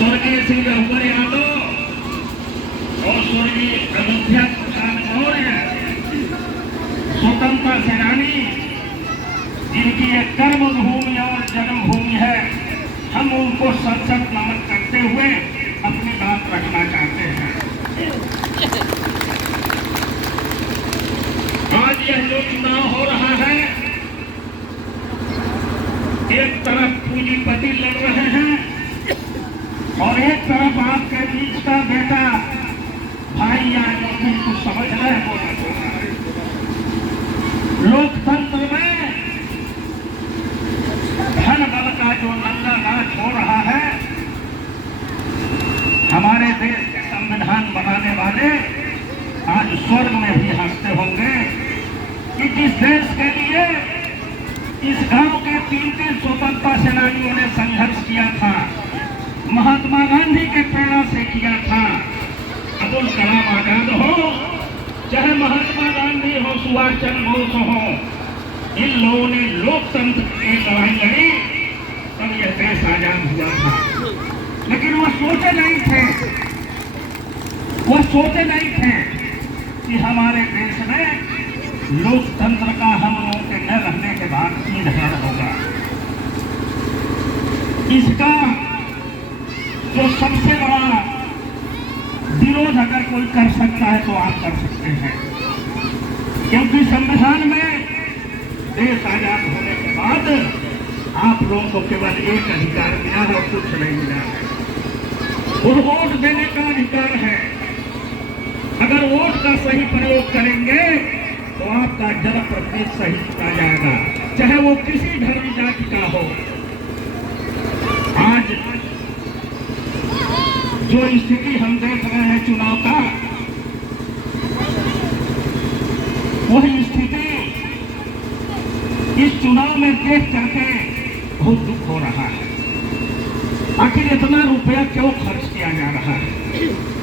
स्वर्गीय श्री रघुवर यादव और स्वर्गीय अयोध्या प्रसाद मौर्य स्वतंत्रता सेनानी, जिनकी एक कर्म भूमि और जन्मभूमि है, हम उनको सत नमन करते हुए अपनी बात रखना चाहते हैं। आज यह जो चुनाव हो रहा है, एक तरफ पूंजीपति लड़ रहे हैं और एक तरफ आपके बीच का बेटा भाई या जो भी कुछ समझ रहे हैं वो लोकतंत्र में धन बल का जो नंगा नाच हो रहा है, हमारे देश के संविधान बनाने वाले आज स्वर्ग में भी हंसते होंगे कि जिस देश के लिए इस गांव के 3 स्वतंत्रता सेनानियों ने संघर्ष किया था, महात्मा गांधी के प्रेरणा से किया था, अब्दुल कलाम आजाद हो, चाहे महात्मा गांधी हो, सुभाष चंद्र बोस हो, इन लोगों ने लोकतंत्र की लड़ाई लड़ी तब यह देश आजाद हुआ था। लेकिन वह सोचे नहीं थे कि हमारे देश में लोकतंत्र का हम लोगों के न रहने के बाद की धड़ होगा। इसका जो सबसे बड़ा विरोध अगर कोई कर सकता है तो आप कर सकते हैं, क्योंकि संविधान में देश आजाद होने के बाद आप लोगों को केवल एक अधिकार मिला है और कुछ नहीं मिला है, वो वोट देने का अधिकार है। अगर वोट का सही प्रयोग करेंगे तो आपका जनप्रतिनिधि सही चुना जाएगा, चाहे वो किसी धर्म जाति का हो। आज जो स्थिति हम देख रहे हैं चुनाव का, वही स्थिति इस चुनाव में देख करके बहुत दुख हो रहा है। आखिर इतना रुपया क्यों खर्च किया जा रहा है?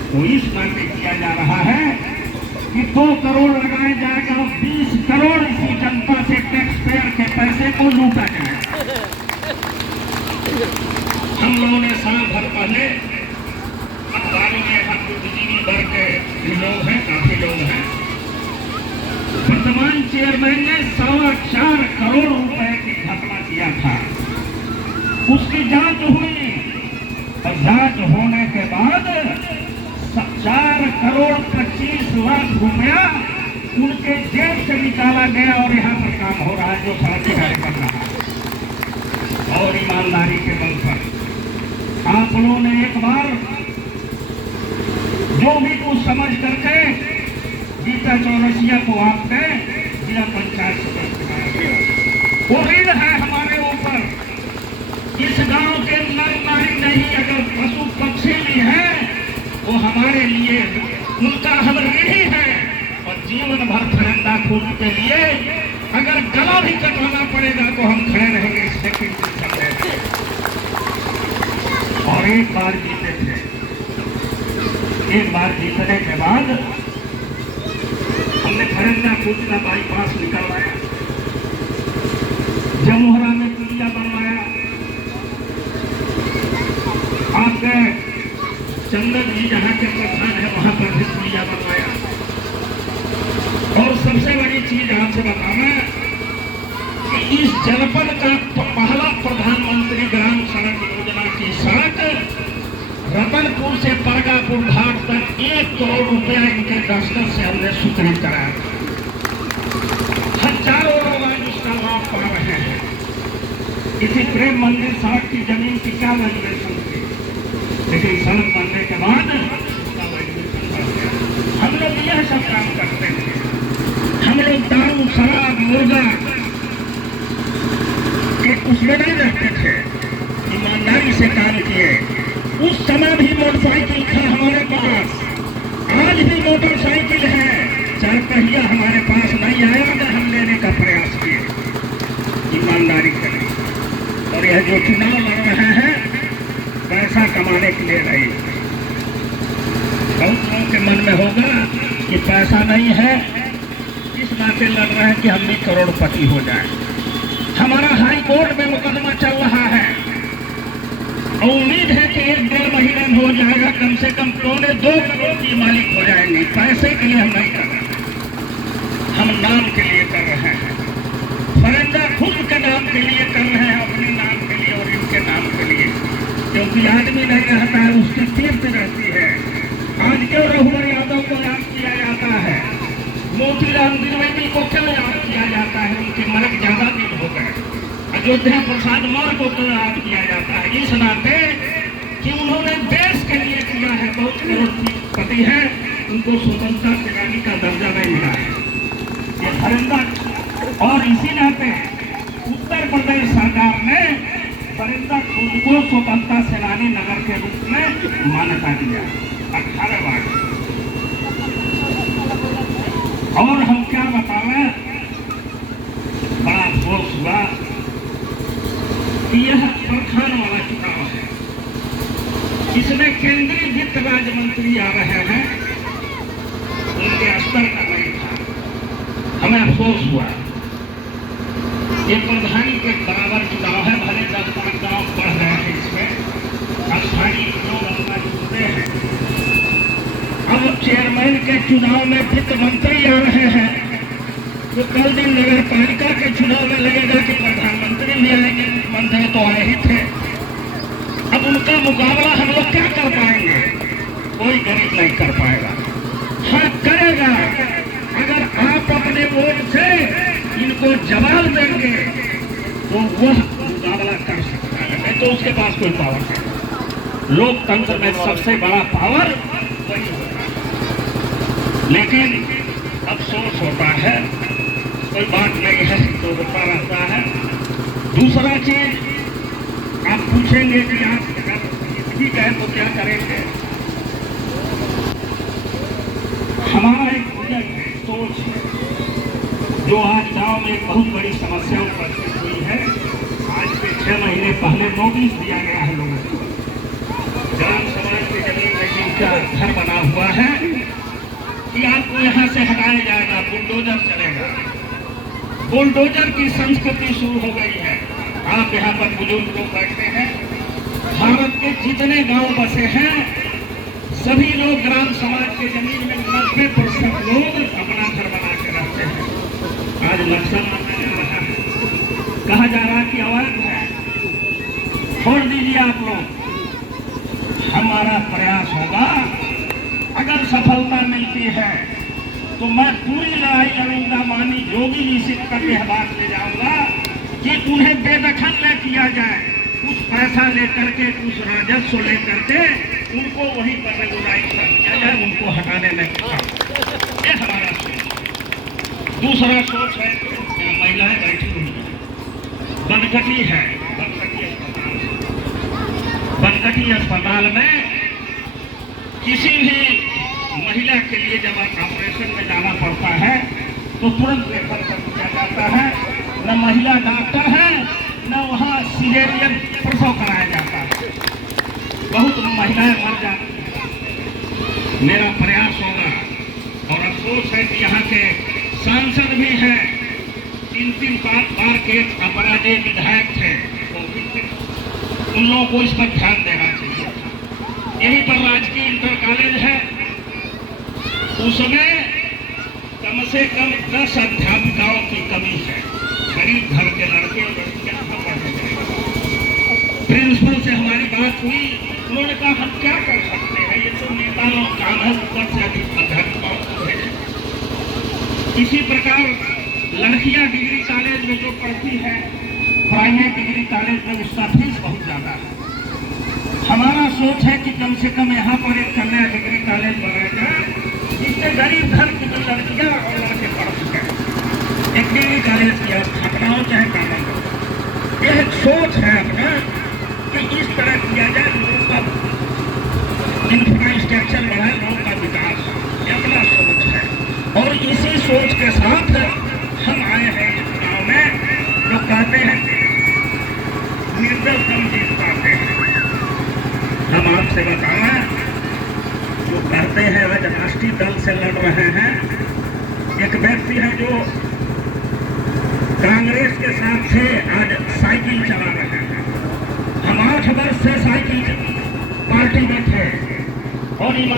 तो इस नाते किया जा रहा है कि 2 करोड़ लगाया जाएगा, 20 करोड़ इसी जनता से टैक्स पेयर के पैसे को लूटा जाएगा। हम लोगों ने साल भर पहले अखबारों में हम बुद्धिजीवी वर्ग के लोग हैं, काफी लोग हैं, वर्तमान चेयरमैन ने 4.25 करोड़ रुपए की घटना किया था। उसकी जांच हुई और जांच होने के बाद 4 करोड़ 25 लाख रुपया उनके जेब से निकाला गया और यहाँ पर काम हो रहा है जो सड़क कार्य कर रहा है। और ईमानदारी के बल पर आप लोगों ने एक बार जो भी कुछ समझ करके गीता चौरसिया को आपने जिला पंचायत सदस्य, वो ऋण है हमारे ऊपर। इस गांव के नर नारी नहीं, अगर पशु पक्षी भी है वो हमारे लिए उनका हम ऋणी है, और जीवन भर फरिंदा खून के लिए अगर गला भी कटवाना पड़ेगा तो हम खड़े रहेंगे। और एक बार जीते थे, एक बार जीतने के बाद हमने फरिंदा खून का बाईपास निकलवाया, जमुहरा में पुलिया बनवाया, आपके चंदन जी जहाँ के प्रधान है वहां पर भी पुलिया बनवाया। और सबसे बड़ी चीज आपसे बताना कि इस जनपद का पहला प्रधानमंत्री ग्राम सड़क योजना की सड़क रतनपुर से परगापुर घाट तक 1 करोड़ रुपया इनके दस्तखत से हमने स्वीकृत कराया। हजारों लोग आज उसका लाभ पा रहे हैं। इसी प्रेम मंदिर सड़क की जमीन की क्या वैल्यूएशन थी, लेकिन सड़क बनने के बाद उसका वैल्यूएशन बढ़ गया। हम लोग यह सब काम करते थे, हम लोग दारू शराब मुर्गा के उसमें नहीं रहते थे, ईमानदारी से काम किए। उस समय भी मोटरसाइकिल था हमारे पास, आज भी मोटरसाइकिल है, 4 पहिया हमारे पास नहीं आया अगर हम लेने का प्रयास किए, ईमानदारी करें। और यह जो चुनाव लड़ रहे हैं पैसा कमाने के लिए नहीं। बहुत लोगों के मन में होगा कि पैसा नहीं है, इस नाते लड़ रहे हैं कि हम भी करोड़पति हो जाए। हमारा हाई कोर्ट में मुकदमा चल रहा है और उम्मीद है कि 1-1.5 महीने हो जाएगा, कम से कम 2.25 करोड़ की मालिक हो जाएंगे। पैसे के लिए हम नहीं कर रहे, हम नाम के लिए कर रहे हैं। फरिंदा खुद के नाम के लिए कर रहे हैं, अपने नाम के लिए और इनके नाम के लिए, क्योंकि आदमी नहीं रहता है, उसकी तीर्थ रहती है। आज क्यों रघुवर यादव को याद किया जाता है, मोतीलाल द्विवेदी को क्यों याद किया जाता है? उनके मरक ज्यादा दिन हो गए। अयोध्या प्रसाद मौर्य को क्यों याद किया जाता है? इस नाते कि उन्होंने देश के लिए किया है, बहुत करोड़पति है, उनको स्वतंत्रता सेनानी का दर्जा नहीं मिला है, ये फरिंदा। और इसी नाते उत्तर प्रदेश सरकार ने फरिंदा खुद को स्वतंत्रता सेनानी नगर के रूप में मान्यता दिया 18 बार। और हम क्या बताएं, बड़ा अफसोस हुआ कि यह प्रधान वाला चुनाव है, इसमें केंद्रीय वित्त राज्य मंत्री आ रहे हैं, उनके स्तर का नहीं था। हमें अफसोस हुआ, ये प्रधानी के बराबर चुनाव है, भले 10-5 गाँव बढ़ रहे हैं, इसमें स्थानीय लोग अपना जुटते हैं। अब चेयरमैन के चुनाव में वित्त मंत्री आ रहे हैं, तो कल दिन नगर पालिका के चुनाव में लगेगा कि प्रधानमंत्री भी आएंगे, मुख्यमंत्री तो आए ही थे। अब उनका मुकाबला हम लोग क्या कर पाएंगे? कोई गरीब नहीं कर पाएगा। हाँ करेगा, अगर आप अपने वोट से इनको जवाब देंगे तो वह मुकाबला कर सकता है, नहीं तो उसके पास कोई पावर नहीं। लोकतंत्र में सबसे बड़ा पावर वही होता है। लेकिन अफसोस होता है, कोई बात नहीं है, तो होता रहता है। दूसरा चीज, आप पूछेंगे कि आप ठीक है तो क्या करेंगे? हमारा एक बुजुर्ग है, सोच है, जो आज गांव में एक बहुत बड़ी समस्या उपस्थित हुई है। आज से 6 महीने पहले नोटिस दिया गया है लोगों को, ग्राम समाज के जमीन में जिनका घर बना हुआ है कि आपको यहाँ से हटाया जाएगा, बुलडोजर चलेगा। बुलडोजर की संस्कृति शुरू हो गई है। आप यहाँ पर बुजुर्ग लोग बैठते हैं, भारत के जितने गांव बसे हैं सभी लोग ग्राम समाज के जमीन में 90% लोग अपना घर बना के रहते हैं। आज नक्शा माना जा रहा है, कहा जा रहा है कि अवैध है। छोड़ दीजिए आप लोग, हमारा प्रयास होगा, अगर सफलता मिलती है तो मैं पूरी लड़ाई लड़ूंगा, मानी योगी जी से तक यह बात ले जाऊंगा कि उन्हें बेदखल न किया जाए, कुछ पैसा लेकर के, कुछ राजस्व लेकर के उनको वहीं पर रेगुलाइज कर दिया जाए, उनको हटाने में ये हमारा सोच। दूसरा सोच है, महिलाएं बैठी हुई हैं, बनकटी है, बनकटी अस्पताल में किसी भी महिला के लिए जब ऑपरेशन में जाना पड़ता है तो तुरंत रेफर कर दिया जाता है, न महिला डॉक्टर है, न वहाँ सिजेरियन प्रसव कराया जाता है, बहुत महिलाएं मर जाती हैं। मेरा प्रयास होगा, और अफसोस है कि यहाँ के सांसद भी हैं, 3-3 बार के अपराधी विधायक थे, उन लोगों को इस पर ध्यान देना चाहिए। यहीं पर राजकीय इंटर कॉलेज है, उसमें कम से कम 10 अध्यापिकाओं की कमी है। गरीब घर के लड़के और लड़कियां पढ़ने जाएंगे। प्रिंसिपल से हमारी बात हुई, उन्होंने कहा हम क्या कर सकते हैं, ये तो नेता लोग काम है, ऊपर से अधिक अध्यापिकाओं को भेजें। इसी प्रकार लड़कियां डिग्री कॉलेज में जो पढ़ती है, प्राइवेट डिग्री कॉलेज में उसका फीस बहुत ज़्यादा है। हमारा सोच है कि कम से कम यहाँ पर एक कन्या डिग्री कॉलेज बनाया जाए, जिससे गरीब घर की जो लड़कियाँ और लड़के पढ़ सकें। एक डिग्री कॉलेज की स्थापना हो, चाहे कानून हो। यह एक सोच है अपना कि इस तरह किया जाए, लोगों का इंफ्रास्ट्रक्चर बढ़ाए, लोगों का विकास, ये अपना सोच है। और इसी सोच के साथ हम आए हैं इस चुनाव में। लोग कहते हैं निर्दल कम जीत पाते हैं, हम आपसे बताएं, जो कहते हैं आज राष्ट्रीय दल से लड़ रहे हैं, एक व्यक्ति है जो कांग्रेस के साथ थे, आज साइकिल चला रहे हैं। हम 8 वर्ष से साइकिल पार्टी में थे और